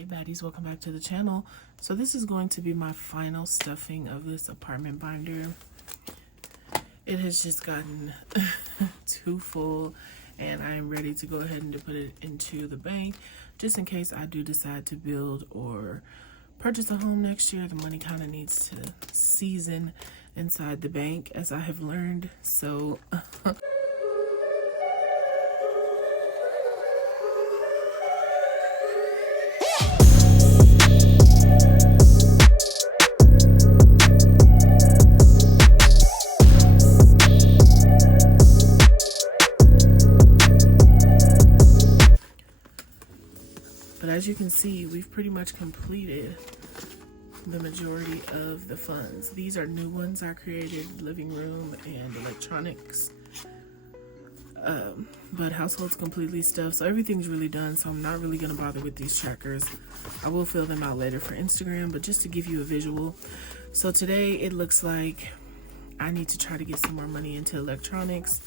Hey baddies, welcome back to the channel. So this is going to be my final stuffing of this apartment binder. It has just gotten too full and I am ready to go ahead and to put it into the bank just in case I do decide to build or purchase a home next year. The money kind of needs to season inside the bank, as I have learned. So but as you can see, we've pretty much completed the majority of the funds. These are new ones I created: living room and electronics. But household's completely stuffed, so everything's really done, so I'm not really gonna bother with these trackers. I will fill them out later for Instagram, but just to give you a visual. So today it looks like I need to try to get some more money into electronics.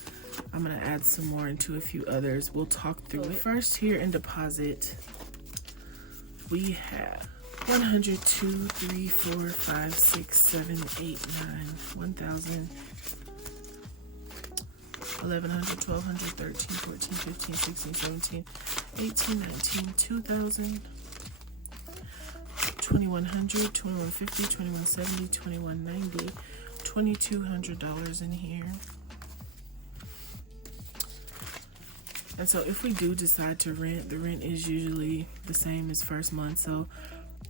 I'm gonna add some more into a few others. We'll talk through it. First, here in deposit, we have 100, 2, 3, 4, 5, 6, 7, 8, 9, 1,000, 1,100, 1,200, 13, 14, 15, 16, 17, 18, 19, 2,000, 2,100, 2,150, 2,170, 2,190, $2,200 in here. And so if we do decide to rent, the rent is usually the same as first month. So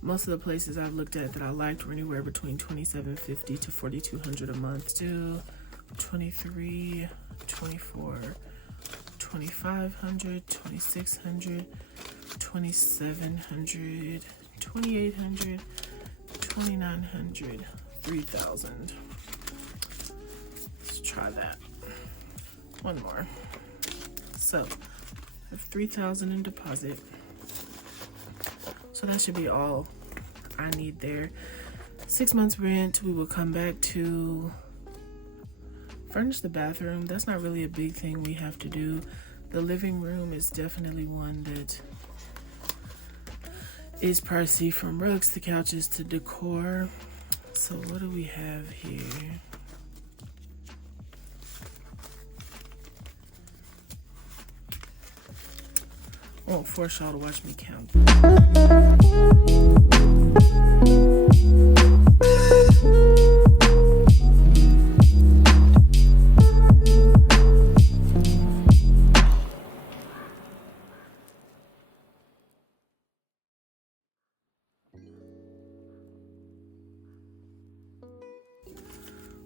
most of the places I've looked at that I liked were anywhere between $2,750 to $4,200 a month. To 23, 24, 2,500, 2,600, 2,700, 2,800, 2,900, 3,000. Let's try that. One more. So I have 3,000 in deposit. So that should be all I need there. 6 months rent. We will come back to furnish the bathroom. That's not really a big thing we have to do. The living room is definitely one that is pricey, from rugs to couches to decor. So what do we have here? I won't force y'all to watch me count.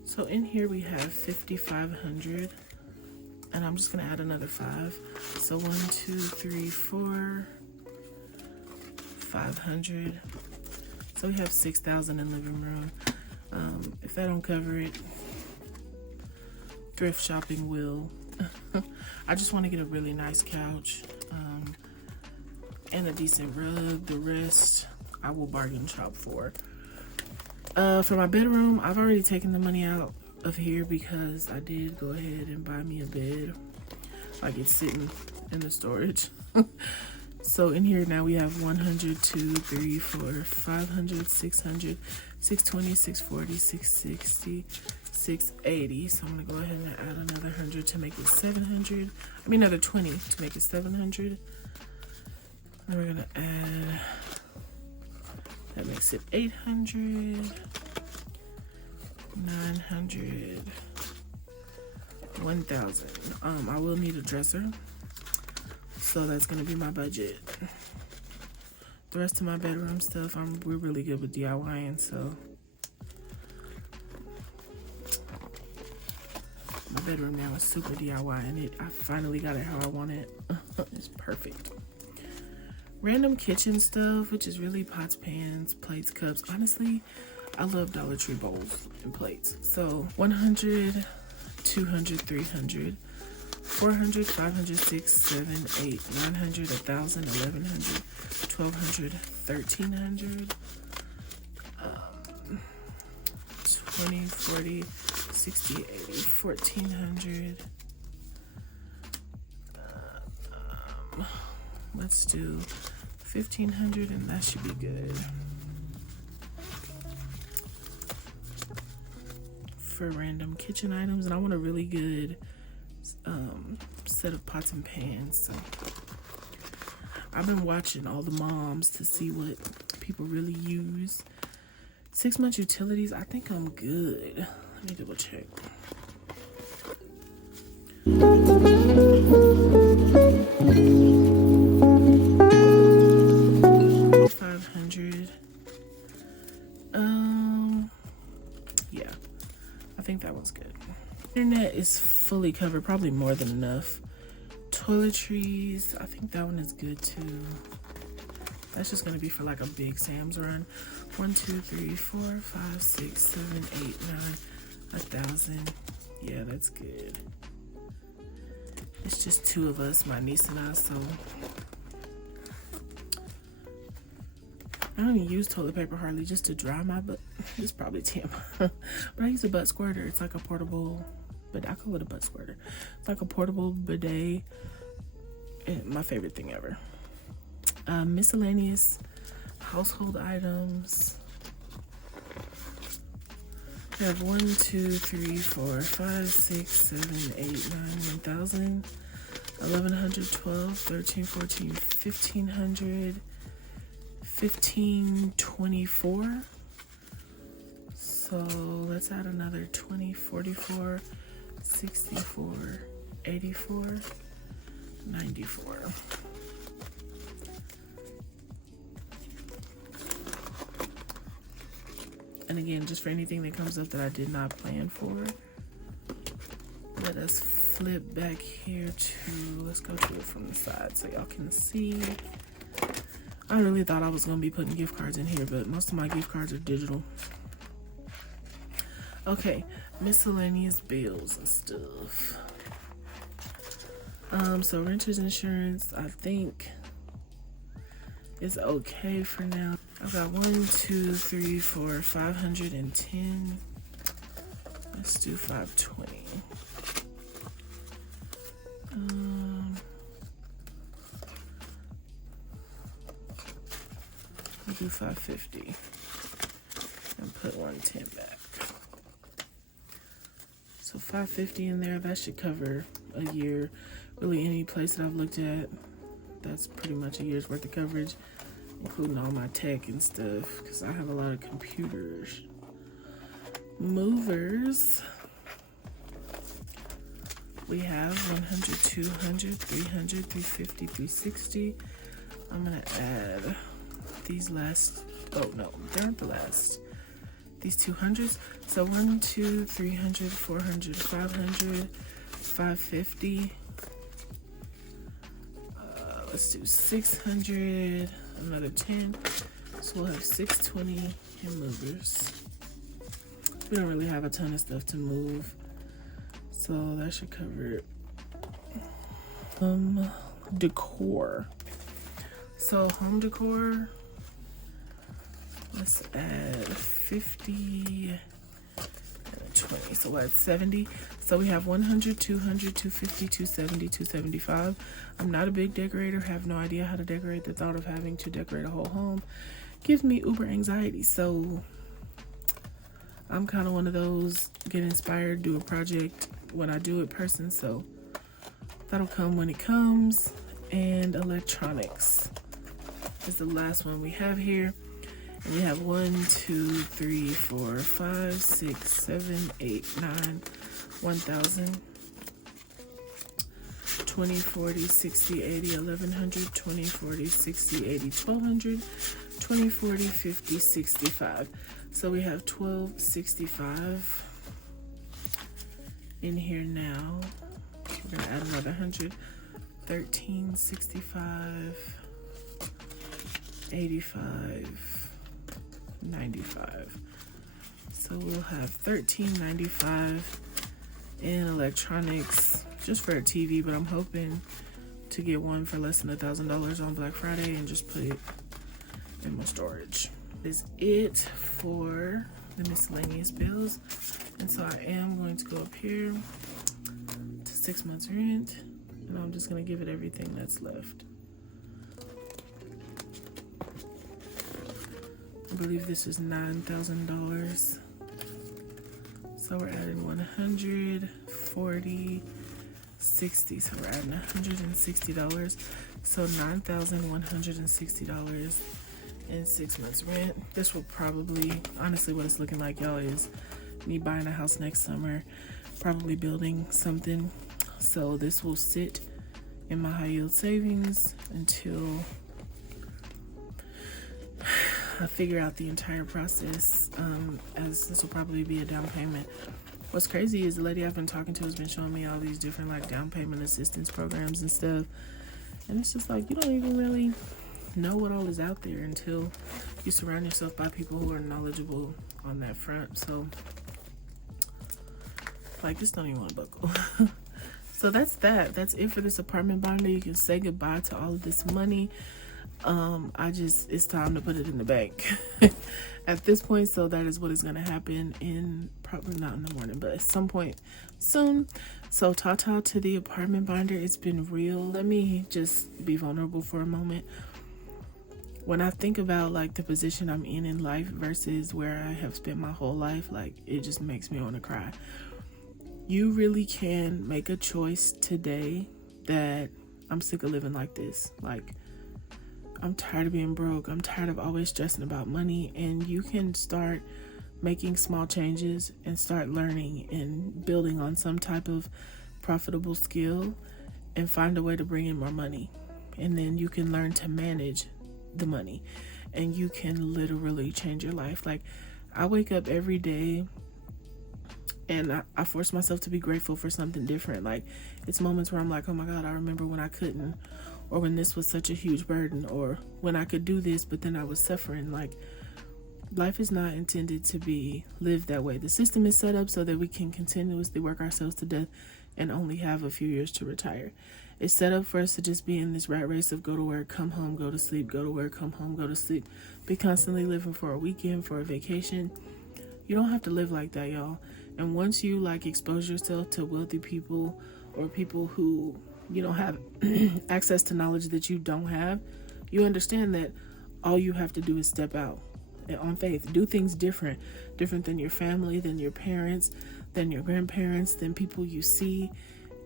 So in here we have 5,500. And I'm just gonna add another 5. So 1, 2, 3, 4, 500. So we have 6,000 in living room. If that don't cover it, thrift shopping will. I just want to get a really nice couch and a decent rug. The rest I will bargain shop for. For my bedroom, I've already taken the money out of here because I did go ahead and buy me a bed. Like, it's sitting in the storage. So in here now we have 100, 2, 3, 4, 500, 600, 620, 640, 660, 680. So I'm gonna go ahead and add another 100 to make it 700. I mean another 20 to make it 700. And we're gonna add, that makes it 800. 900, 1,000. I will need a dresser, so that's gonna be my budget. The rest of my bedroom stuff, we're really good with DIYing, so my bedroom now is super DIY, and I finally got it how I want it. It's perfect. Random kitchen stuff, which is really pots, pans, plates, cups. Honestly, I love Dollar Tree bowls and plates. So 100, 200, 300, 400, 500, 6, 7, 8, 900, 1,000, 1,100, 1,200, 1,300, 20, 40, 60, 80, 1,400. Let's do $1,500, and that should be good. For random kitchen items, and I want a really good set of pots and pans. So I've been watching all the moms to see what people really use. 6 months utilities, I think I'm good. Let me double check. $500. Yeah, I think that one's good. Internet is fully covered, probably more than enough. Toiletries, I think that one is good too. That's just gonna be for like a big Sam's run. 1, 2, 3, 4, 5, 6, 7, 8, 9, 1,000. Yeah, that's good. It's just 2 of us, my niece and I, so I don't even use toilet paper hardly, just to dry my butt. It's probably TMI. But I use a butt squirter. It's like a portable, but I call it a butt squirter. It's like a portable bidet. And my favorite thing ever. Miscellaneous household items. We have 1, 2, 3, 4, 5, 6, 7, 8, 9, 1,000, 1,100, 12, 13, 14, 1,500, 1,524. So let's add another 20, 44, 64, 84, 94. And again, just for anything that comes up that I did not plan for, let us flip back here to, let's go to it from the side so y'all can see. I really thought I was going to be putting gift cards in here, but most of my gift cards are digital. Okay, miscellaneous bills and stuff. So renter's insurance, I think is okay for now. I've got 1, 2, 3, 4, 510. Let's do 520. We'll do 550 and put 110 back. So 550 in there, that should cover a year. Really any place that I've looked at, that's pretty much a year's worth of coverage, including all my tech and stuff, because I have a lot of computers. Movers, we have 100, 200, 300, 350, 360. I'm gonna add these last, oh no, they aren't the last. These 200s. So 1, 2, 300, 400, 500, 550. Let's do 600, another 10. So we'll have 620 in movers. We don't really have a ton of stuff to move, so that should cover it. Decor. So home decor, let's add 50 and 20, so we'll add 70. So we have 100, 200, 250, 270, 275. I'm not a big decorator, have no idea how to decorate. The thought of having to decorate a whole home gives me uber anxiety. So I'm kind of one of those get inspired, do a project when I do it person. So that'll come when it comes. And electronics is the last one we have here. And we have 1, 2, 3, 4, 5, 6, 7, 8, 9, 1,000, 20, 40, 60, 80, 1,100, 20, 40, 60, 80, 1,200, 20, 40, 50, 65. So we have 1,265 in here now. We're gonna add another 100, 1,365, 85, 95. So we'll have 1,395 in electronics just for a TV, but I'm hoping to get one for less than $1,000 on Black Friday and just put it in my storage. Is it for the miscellaneous bills. And so I am going to go up here to 6 months rent, and I'm just going to give it everything that's left. believe this is $9,000. So we're adding 100, 40, 60. So we're adding $160. So $9,160 in 6 months rent. This will probably, honestly, what it's looking like, y'all, is me buying a house next summer, probably building something. So this will sit in my high yield savings until I figure out the entire process, as this will probably be a down payment. What's crazy is the lady I've been talking to has been showing me all these different like down payment assistance programs and stuff. And it's just like, you don't even really know what all is out there until you surround yourself by people who are knowledgeable on that front. So like, just don't even want to buckle. So that's that. That's it for this apartment binder. You can say goodbye to all of this money. It's time to put it in the bank at this point. So that is what is going to happen in, probably not in the morning, but at some point soon. So ta-ta to the apartment binder. It's been real. Let me just be vulnerable for a moment. When I think about like the position I'm in life versus where I have spent my whole life, like it just makes me want to cry. You really can make a choice today that I'm sick of living like this. Like, I'm tired of being broke. I'm tired of always stressing about money. And you can start making small changes and start learning and building on some type of profitable skill and find a way to bring in more money. And then you can learn to manage the money and you can literally change your life. Like, I wake up every day and I force myself to be grateful for something different. Like, it's moments where I'm like, oh my God, I remember when I couldn't, or when this was such a huge burden, or when I could do this, but then I was suffering. Like, life is not intended to be lived that way. The system is set up so that we can continuously work ourselves to death and only have a few years to retire. It's set up for us to just be in this rat race of go to work, come home, go to sleep, go to work, come home, go to sleep, be constantly living for a weekend, for a vacation. You don't have to live like that, y'all. And once you like expose yourself to wealthy people or people who, you don't have access to knowledge that you don't have, you understand that all you have to do is step out on faith, do things different than your family, than your parents, than your grandparents, than people you see,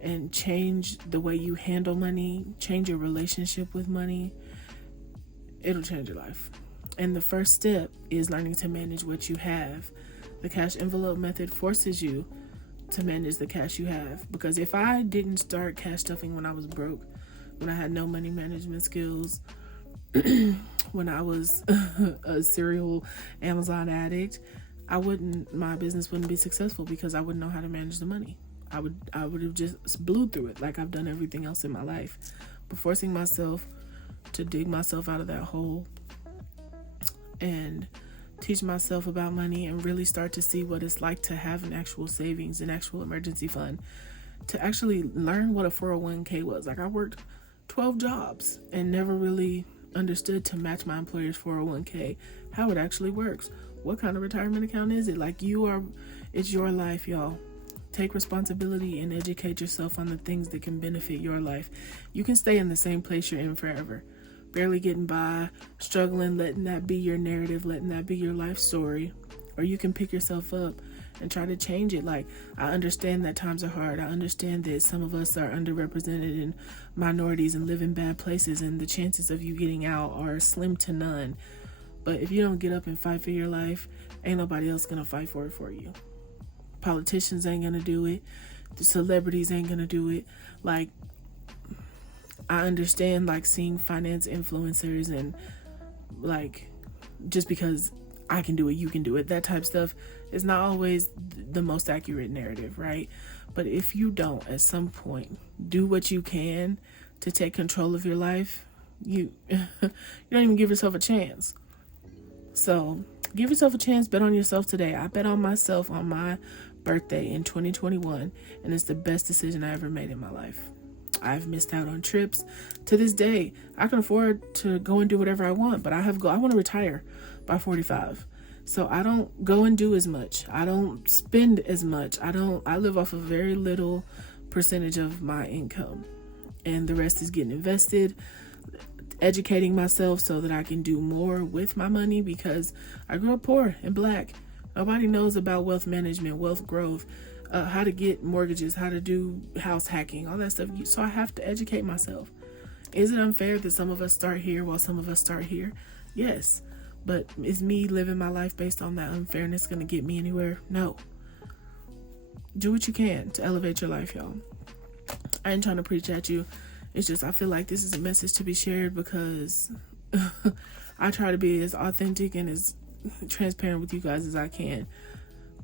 and change the way you handle money, change your relationship with money. It'll change your life. And the first step is learning to manage what you have. The cash envelope method forces you to manage the cash you have. Because if I didn't start cash stuffing when I was broke, when I had no money management skills, when I was a serial Amazon addict, my business wouldn't be successful because I wouldn't know how to manage the money. I would have just blew through it like I've done everything else in my life. But forcing myself to dig myself out of that hole and teach myself about money and really start to see what it's like to have an actual savings, an actual emergency fund, to actually learn what a 401k was. Like, I worked 12 jobs and never really understood to match my employer's 401k, how it actually works. What kind of retirement account is it? Like, it's your life, y'all. Take responsibility and educate yourself on the things that can benefit your life. You can stay in the same place you're in forever, barely getting by, struggling, letting that be your narrative, letting that be your life story. Or you can pick yourself up and try to change it. Like, I understand that times are hard. I understand that some of us are underrepresented in minorities and live in bad places, and the chances of you getting out are slim to none. But if you don't get up and fight for your life, ain't nobody else gonna fight for it for you. Politicians ain't gonna do it. The celebrities ain't gonna do it. Like, I understand, like, seeing finance influencers and, like, just because I can do it, you can do it, that type of stuff is not always the most accurate narrative, right? But if you don't, at some point, do what you can to take control of your life, you don't even give yourself a chance. So give yourself a chance. Bet on yourself today. I bet on myself on my birthday in 2021, and it's the best decision I ever made in my life. I've missed out on trips. To this day, I can afford to go and do whatever I want, but I want to retire by 45. So I don't go and do as much. I don't spend as much. I live off a very little percentage of my income, and the rest is getting invested. educating myself so that I can do more with my money, because I grew up poor and black. Nobody knows about wealth management, wealth growth, how to get mortgages, how to do house hacking, all that stuff. So I have to educate myself. Is it unfair that some of us start here while some of us start here? Yes. But is me living my life based on that unfairness going to get me anywhere? No. Do what you can to elevate your life, y'all. I ain't trying to preach at you. It's just, I feel like this is a message to be shared, because I try to be as authentic and as transparent with you guys as I can,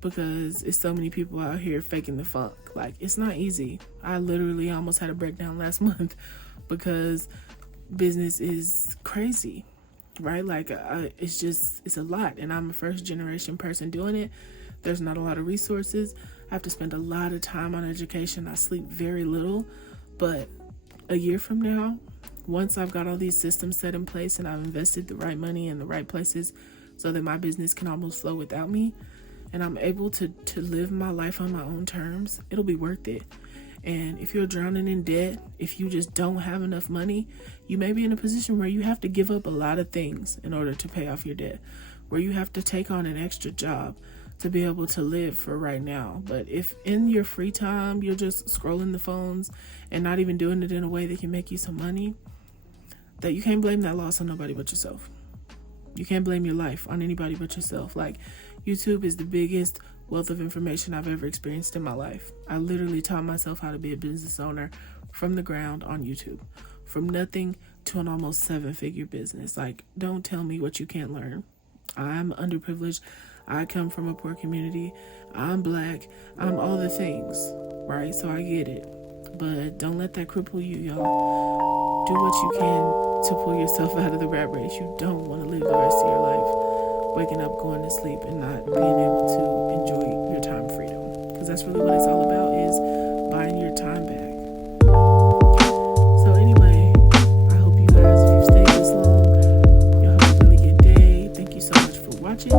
because it's so many people out here faking the funk. Like, it's not easy. I literally almost had a breakdown last month because business is crazy, right? Like, it's a lot, and I'm a first generation person doing it. There's not a lot of resources. I have to spend a lot of time on education. I sleep very little, but a year from now, once I've got all these systems set in place and I've invested the right money in the right places so that my business can almost flow without me, and I'm able to live my life on my own terms, it'll be worth it. And if you're drowning in debt, if you just don't have enough money, you may be in a position where you have to give up a lot of things in order to pay off your debt, where you have to take on an extra job to be able to live for right now. But if in your free time you're just scrolling the phones and not even doing it in a way that can make you some money, that you can't blame that loss on nobody but yourself. You can't blame your life on anybody but yourself. Like, YouTube is the biggest wealth of information I've ever experienced in my life. I literally taught myself how to be a business owner from the ground on YouTube, from nothing to an almost 7-figure business. Like, don't tell me what you can't learn. I'm underprivileged. I come from a poor community. I'm black. I'm all the things, right? So I get it. But don't let that cripple you, y'all. Do what you can to pull yourself out of the rat race. You don't want to live the rest of your life waking up, going to sleep, and not being able to enjoy your time freedom. Because that's really what it's all about, is buying your time back. So anyway, I hope you guys, if you've stayed this long, y'all have a really good day. Thank you so much for watching.